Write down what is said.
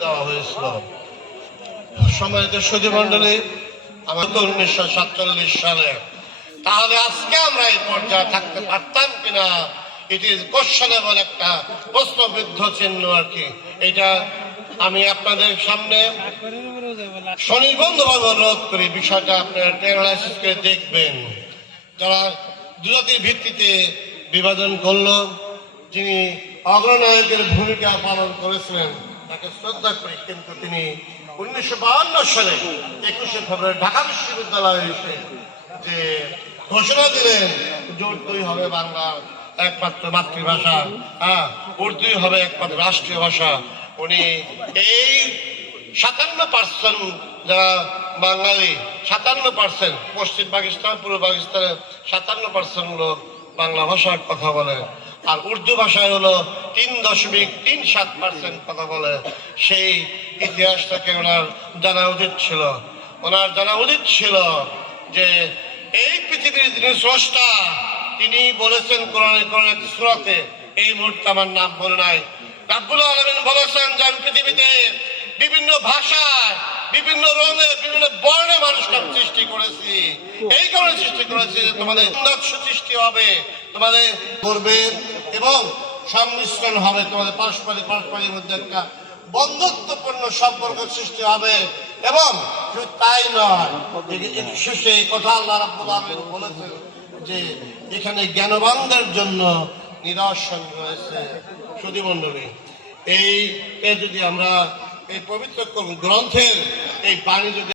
দেওয়া আমাকে উনিশশো সাতচল্লিশ সালে। তাহলে আজকে আমরা এই পর্যায়ে থাকতে পারতাম কিনা এটি কোশ্চেনেবল একটা প্রশ্নবিদ্ধ চিহ্ন আর কি। এটা আমি আপনাদের সামনে স্বনির্বন্ধভাবে অনুরোধ করি, বিষয়টা আপনার করে দেখবেন। যারা দুজাতির ভিত্তিতে বিভাজন করল, যিনি অগ্রনায়কের ভূমিকা পালন করেছিলেন তাকে শ্রদ্ধা করি। কিন্তু তিনি উনিশশো বাহান্ন সালে একুশে ফেব্রুয়ারি ঢাকা বিশ্ববিদ্যালয়ে এসে যে ঘোষণা দিলেন যে উর্দুই হবে বাংলা, একমাত্র মাতৃভাষা হ্যাঁ উর্দুই হবে একমাত্র রাষ্ট্রীয় ভাষা। উনি এই সাতান্ন পার্সেন্ট যারা বাঙালি, সাতান্ন পার্সেন্ট পশ্চিম পাকিস্তান, পূর্ব পাকিস্তানের সাতান্ন পার্সেন্ট লোক বাংলা ভাষায় কথা বলে। আর উর্দু ভাষায় হলো তিন দশমিক তিন সাত পার্সেন্ট কথা বলে। সেই ইতিহাসটাকে ওনার জানা উচিত ছিল। ওনার জানা উচিত ছিল যে এই পৃথিবীর যিনি স্রষ্টা, তিনি বলেছেন কোরআনে কোরআন সুরাতে, এই মুহূর্তে আমার নাম বলে নাই। রাব্বুল আলমিন বলেছেন যে পৃথিবীতে বিভিন্ন ভাষায়, বিভিন্ন রঙে, বিভিন্ন বর্ণে মানুষকে সৃষ্টি করেছি। এই কারণে সৃষ্টি করেছি যে তোমাদের সৃষ্টি হবে, তোমাদের করবে এবং সংমিশ্রণ হবে। তোমাদের পারস্পরিক পারস্পরিক মধ্যে একটা বন্ধুত্বপূর্ণ সম্পর্ক সৃষ্টি হবে এবং শুধু তাই নয় শেষে কথা আল্লাহ রাব্বুল আলামিন বলেছেন যে এখানে জ্ঞানবানদের জন্য নিদর্শন রয়েছে। সুধীমণ্ডলী এই যদি আমরা এই পবিত্র গ্রন্থের এই পানি যদি